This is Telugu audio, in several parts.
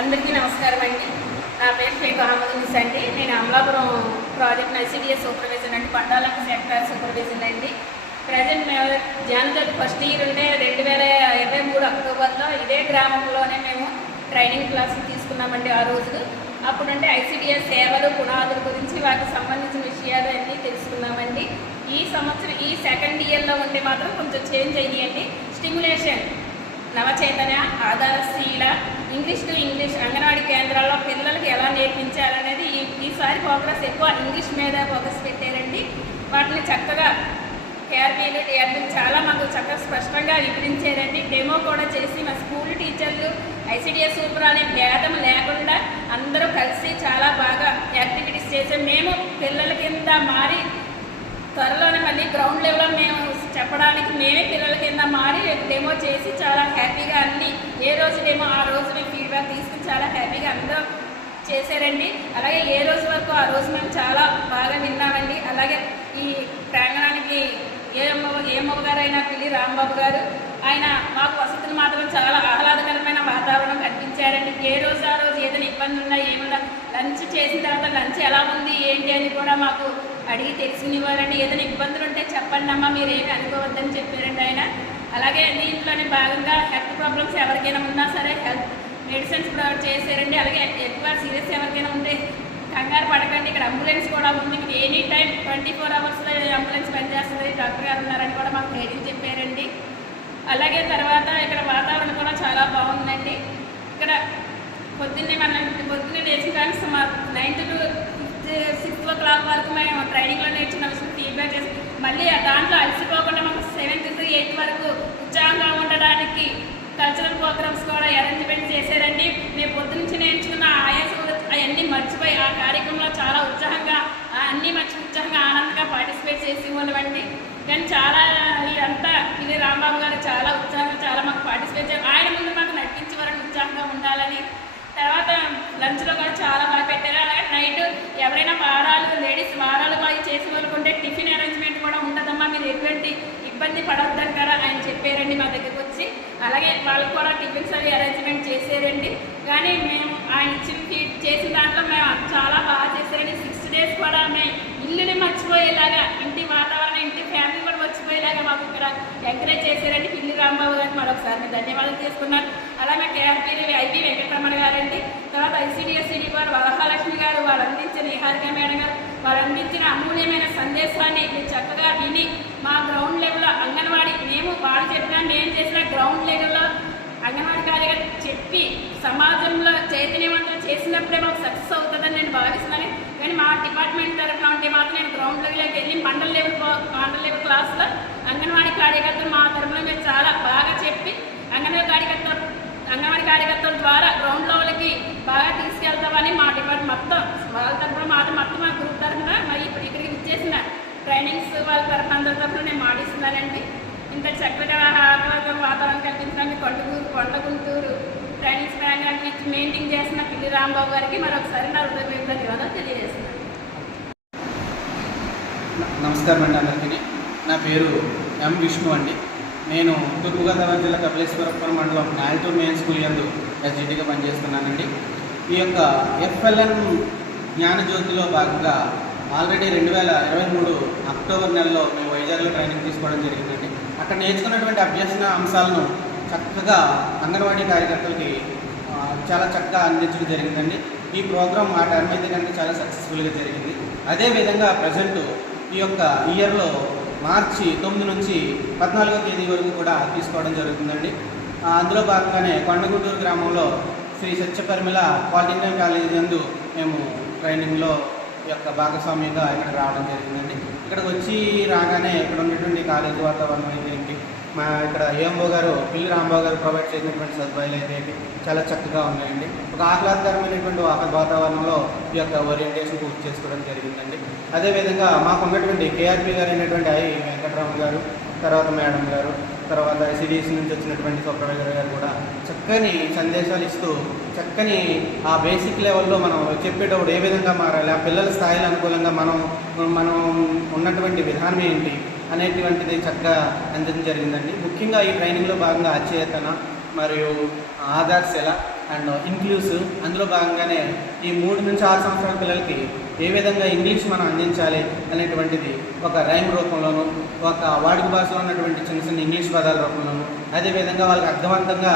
అందరికీ నమస్కారం అండి. నా పేరు షేక్ అహ్మద్ అండి. నేను అమలాపురం ప్రాజెక్ట్ ఐసిడిఎస్ సూపర్వైజర్ అండి, పండాలకు సెక్టార్ సూపర్వైజర్ అండి. ప్రజెంట్ మేము జానవరి ఫస్ట్ ఇయర్ ఉంటే 2023 అక్టోబర్లో ఇదే గ్రామంలోనే మేము ట్రైనింగ్ క్లాసులు తీసుకున్నామండి. ఆ రోజు అప్పుడంటే ఐసిడిఎస్ సేవలు పునాదుల గురించి వాటికి సంబంధించిన విషయాలు అన్నీ తెలుసుకున్నామండి. ఈ సంవత్సరం ఈ సెకండ్ ఇయర్లో ఉంటే మాత్రం కొంచెం చేంజ్ అయ్యాయండి. స్టిమ్యులేషన్, నవచైతన్య, ఆధారశీల, ఇంగ్లీష్ టు ఇంగ్లీష్ అంగన్వాడీ కేంద్రాల్లో పిల్లలకి ఎలా నేర్పించాలనేది ఈసారి ప్రోగ్రెస్ ఎక్కువ ఇంగ్లీష్ మీద ఫోకస్ పెట్టారండి. వాటిని చక్కగా కేఆర్పీలు టీఆర్పీలు చాలా మాకు చక్కగా స్పష్టంగా వివరించారండి. డెమో కూడా చేసి మా స్కూల్ టీచర్లు ఐసిడిఎస్ సూపర్ అనే భేదం లేకుండా అందరూ కలిసి చాలా బాగా యాక్టివిటీస్ చేసాం. మేము పిల్లల కింద మారి త్వరలోనే మళ్ళీ గ్రౌండ్ లెవెల్లో మేము చెప్పడానికి మేమే పిల్లల కింద మారి డెమో చేసి చాలా హ్యాపీగా అన్ని ఏ రోజు డెమో ఆ రోజు మేము ఫీడ్బ్యాక్ తీసుకుని చాలా హ్యాపీగా అందరూ చేశారండి. అలాగే ఏ రోజు వరకు ఆ రోజు మేము చాలా బాగా విన్నామండి. అలాగే ఈ ప్రాంగణానికి ఏమవ్వ గారైనా పిల్లి రాంబాబు గారు ఆయన మాకు వసతులు మాత్రం చాలా ఆహ్లాదకరమైన వాతావరణం కల్పించారండి. ఏ రోజు ఆ రోజు ఏదైనా ఇబ్బంది ఉన్నా ఏమన్నా లంచ్ చేసిన తర్వాత లంచ్ ఎలా ఉంది ఏంటి అని కూడా మాకు అడిగి తెలుసుకునేవారండి. ఏదైనా ఇబ్బందులు ఉంటే చెప్పండి అమ్మా, మీరేమి అనుకోవద్దని చెప్పారండి ఆయన. అలాగే దీంట్లోనే భాగంగా హెల్త్ ప్రాబ్లమ్స్ ఎవరికైనా ఉన్నా సరే హెల్త్ మెడిసిన్స్ ప్రొవైడ్ చేశారండి. అలాగే ఎక్కువ సీరియస్ ఎవరికైనా ఉంటే కంగారు పడకండి, ఇక్కడ అంబులెన్స్ కూడా ఉంది, మీకు ఎనీ టైం 24 అవర్స్లో అంబులెన్స్ పనిచేస్తుంది, డాక్టర్ గారు ఉన్నారని కూడా మాకు ధైర్యం చెప్పారండి. అలాగే తర్వాత ఇక్కడ వాతావరణం కూడా చాలా బాగుందండి. ఇక్కడ పొద్దున్నే లేచిన కానీ 9 to 6 o'clock వరకు మేము ట్రైనింగ్లో నేర్చుకున్న విషయం ఫీడ్బ్యాక్ చేసి మళ్ళీ దాంట్లో అలసిపోకుండా మాకు 7 to 8 వరకు ఉత్సాహంగా ఉండడానికి కల్చరల్ ప్రోగ్రామ్స్ కూడా అరేంజ్మెంట్ చేశారండి. మేము పొద్దు నుంచి నేర్చుకున్న ఆయాసం అవన్నీ మర్చిపోయి ఆ కార్యక్రమంలో చాలా ఉత్సాహంగా ఆనందంగా పార్టిసిపేట్ చేసి వాళ్ళండి. కానీ చాలా ఇదంతా ఇది రాంబాబు గారు చాలా ఉత్సాహంగా చాలా మాకు పార్టిసిపేట్ చేయాలి. ఆయన ముందు మాకు నడిపించేవారని ఉత్సాహంగా ఉండాలని. తర్వాత లంచ్లో కూడా చాలా బాగా పెట్టారు. అలాగే నైట్ ఎవరైనా లేడీస్ వారాలు బాగా చేసే వాళ్ళకు ఉంటే టిఫిన్ అరేంజ్మెంట్ కూడా ఉండదమ్మా, మీరు ఎటువంటి ఇబ్బంది పడొద్దని కదా ఆయన చెప్పారండి మా దగ్గరకు వచ్చి. అలాగే వాళ్ళకు కూడా టిఫిన్స్ అవి అరేంజ్మెంట్ చేశారండి. కానీ మేము ఆయన ఇచ్చిన చేసిన దాంట్లో మేము చాలా బాగా చేశారండి. 6 days కూడా మేము ఇల్లుని మర్చిపోయేలాగా, ఇంటి వాతావరణం, ఇంటి ఫ్యామిలీ కూడా మర్చిపోయేలాగా మాకు ఇక్కడ ఎంకరేజ్ చేశారండి. పిల్లి రాంబాబు గారికి మరొకసారి ధన్యవాదాలు చేసుకున్నాను. అలాగే కేఆర్పీలు ఐపీ వెంకటరమణ గారండి, తర్వాత ఐసిడిఎస్ వారు వరహాలక్ష్మి గారు, వాళ్ళు అందించిన నిహారిక మేడం గారు, వాళ్ళు అందించిన అమూల్యమైన సందేశాన్ని మీరు చక్కగా విని మా గ్రౌండ్ లెవెల్లో అంగన్వాడీ వాళ్ళు చెప్పినా మేము చేసిన గ్రౌండ్ లెవెల్లో అంగన్వాడీ కార్యకర్త చెప్పి సమాజంలో చైతన్యవంతం చేసినప్పుడే మాకు సక్సెస్ అవుతుందని నేను భావిస్తున్నాను. కానీ మా డిపార్ట్మెంట్ తరఫున ఉంటే మాత్రం నేను గ్రౌండ్ లెవెల్లోకి వెళ్ళి మండల్ లెవెల్ క్లాస్లో అంగన్వాడీ కార్యకర్తలు మా తరఫున మీరు చాలా బాగా చెప్పి అంగన్వాడీ కార్యకర్తల ద్వారా గ్రౌండ్ లెవెల్కి బాగా తీసుకెళ్తామని మా డిపార్ట్మెంట్ మొత్తం వాళ్ళ తరఫున మొత్తం మా గ్రూప్ తరఫున మరి ఇప్పుడు ఇక్కడికి ఇచ్చేసిన ట్రైనింగ్స్ వాళ్ళ తరఫున అందరి తరఫున నేను మాటిస్తున్నానండి. ఇంత చక్కగా వాతావరణం కల్పించడానికి కొండగుంటూరు ట్రైనింగ్స్ ప్రాంగణాన్ని మెయింటైన్ చేసిన పిల్లి రాంబాబు గారికి మరొకసారి నా హృదయపూర్వక ధన్యవాదాలు తెలియజేస్తున్నాను. నమస్కారం అండి అందరికీ. నా పేరు ఎం విష్ణు అండి. నేను తూర్పుగోదావరి జిల్లా కపిలేశ్వరపురం మండలం నాయటూర్ మెయిన్ స్కూల్ యందు ఎస్జిటిగా పనిచేస్తున్నానండి. ఈ యొక్క ఎఫ్ఎల్ఎన్ జ్ఞానజ్యోతిలో భాగంగా ఆల్రెడీ 2023 అక్టోబర్ నెలలో మేము వైజాగ్లో ట్రైనింగ్ తీసుకోవడం జరిగిందండి. అక్కడ నేర్చుకున్నటువంటి అభ్యసన అంశాలను చక్కగా అంగన్వాడీ కార్యకర్తలకి చాలా చక్కగా అందించడం జరిగిందండి. ఈ ప్రోగ్రాం ఆ టైం అయితే కనుక చాలా సక్సెస్ఫుల్గా జరిగింది. అదేవిధంగా ప్రజెంట్ ఈ యొక్క ఇయర్లో మార్చి 9 నుంచి 14వ తేదీ వరకు కూడా తీసుకోవడం జరుగుతుందండి. అందులో భాగంగానే కొండగుంటూరు గ్రామంలో శ్రీ సత్యపరిమళ పాలిటెక్నిక్ కాలేజీ నందు మేము ట్రైనింగ్లో యొక్క భాగస్వామ్యంగా ఇక్కడ రావడం జరిగిందండి. ఇక్కడికి వచ్చి రాగానే ఇక్కడ ఉన్నటువంటి కాలేజీ వాతావరణం అయితే ఏంటి, మా ఇక్కడ ఏఎంఓ గారు పిల్లి రాంబాబు గారు ప్రొవైడ్ చేసినటువంటి సదుపాయాలు అయితే ఏంటి చాలా చక్కగా ఉన్నాయండి. ఒక ఆహ్లాదకరమైనటువంటి వాతావరణంలో ఈ యొక్క ఓరియంటేషన్ పూర్తి చేసుకోవడం జరిగిందండి. అదేవిధంగా మాకు ఉన్నటువంటి కేఆర్పీ గారు అయినటువంటి వెంకటరామన్ గారు, తర్వాత మేడం గారు, తర్వాత ఐసిడిఎస్ నుంచి వచ్చినటువంటి సూపర్వైజర్ గారు కూడా చక్కని సందేశాలు ఇస్తూ చక్కని ఆ బేసిక్ లెవెల్లో మనం చెప్పేటప్పుడు ఏ విధంగా మారాలి, ఆ పిల్లల స్థాయిలో అనుకూలంగా మనం ఉన్నటువంటి విధానం ఏంటి అనేటువంటిది చక్కగా అందించడం జరిగిందండి. ముఖ్యంగా ఈ ట్రైనింగ్లో భాగంగా అచేతన మరియు ఆధార్శిల అండ్ ఇంక్లూసివ్. అందులో భాగంగానే ఈ 3 నుంచి 6 సంవత్సరాల పిల్లలకి ఏ విధంగా ఇంగ్లీష్ మనం అందించాలి అనేటువంటిది ఒక రైమ్ రూపంలోనూ, ఒక వాడుక భాషలో ఉన్నటువంటి చిన్న చిన్న ఇంగ్లీష్ పదాల రూపంలోనూ, అదేవిధంగా వాళ్ళకి అర్థవంతంగా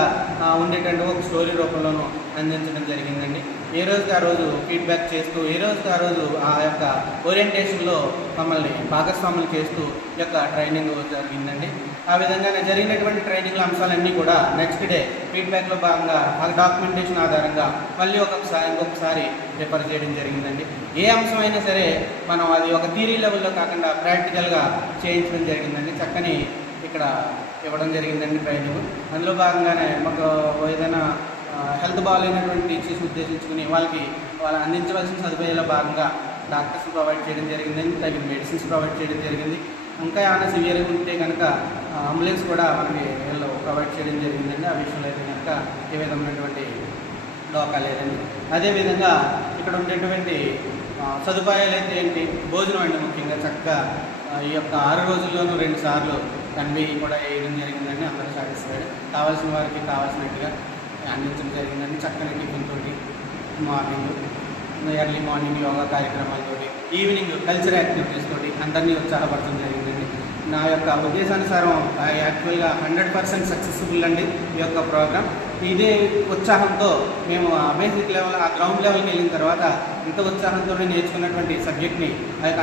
ఉండేటువంటి ఒక స్టోరీ రూపంలోనూ అందించడం జరిగిందండి. ఏ రోజుకి ఆ రోజు ఫీడ్బ్యాక్ చేస్తూ, ఏ రోజుకి ఆ రోజు ఆ యొక్క ఓరియంటేషన్లో మమ్మల్ని భాగస్వాములు చేస్తూ ఈ యొక్క ట్రైనింగ్ జరిగిందండి. ఆ విధంగా జరిగినటువంటి ట్రైనింగ్ల అంశాలన్నీ కూడా నెక్స్ట్ డే ఫీడ్బ్యాక్లో భాగంగా ఆ డాక్యుమెంటేషన్ ఆధారంగా మళ్ళీ ఇంకొకసారి రిఫర్ చేయడం జరిగిందండి. ఏ అంశం అయినా సరే మనం అది ఒక థియరీ లెవెల్లో కాకుండా ప్రాక్టికల్గా చేయించడం జరిగిందండి. చక్కని ఇక్కడ ఇవ్వడం జరిగిందండి ట్రైనింగ్. అందులో భాగంగానే మాకు ఏదైనా హెల్త్ బాగాలేనటువంటి టీచర్స్ని ఉద్దేశించుకుని వాళ్ళు అందించవలసిన సదుపాయాల భాగంగా డాక్టర్స్ ప్రొవైడ్ చేయడం జరిగిందండి. తగిన మెడిసిన్స్ ప్రొవైడ్ చేయడం జరిగింది. ఇంకా ఏమైనా సివియర్గా ఉంటే కనుక అంబులెన్స్ కూడా మనకి వీళ్ళు ప్రొవైడ్ చేయడం జరిగిందండి. ఆ విషయంలో అయితే కనుక ఏ విధమైనటువంటి డోకా లేదండి. అదేవిధంగా ఇక్కడ ఉండేటువంటి సదుపాయాలు అయితే ఏంటి, భోజనం అండి. ముఖ్యంగా చక్కగా ఈ యొక్క 6 రోజుల్లోనూ 2 సార్లు కన్వీ కూడా వేయడం జరిగిందండి. అందరూ సాటిస్ఫైడ్, కావాల్సిన వారికి కావాల్సినట్టుగా అందించడం జరిగిందండి. చక్కని టిఫిన్ తోటి, ఎర్లీ మార్నింగ్ యోగా కార్యక్రమాలతోటి, ఈవినింగ్ కల్చరల్ యాక్టివిటీస్ తోటి అందరినీ ఉత్సాహపరచడం జరిగిందండి. నా యొక్క ఉద్దేశానుసారం యాక్చువల్గా 100% సక్సెస్ఫుల్ అండి ఈ యొక్క ప్రోగ్రామ్. ఇదే ఉత్సాహంతో మేము ఆ బేసిక్ లెవెల్, ఆ గ్రౌండ్ లెవెల్కి వెళ్ళిన తర్వాత ఇంత ఉత్సాహంతో నేర్చుకున్నటువంటి సబ్జెక్ట్ని ఆ యొక్క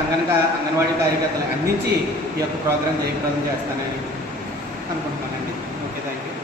అంగన్వాడీ కార్యకర్తలకు అందించి ఈ యొక్క ప్రోగ్రాం జయప్రదం చేస్తానని అనుకుంటున్నానండి. Okay, thank you.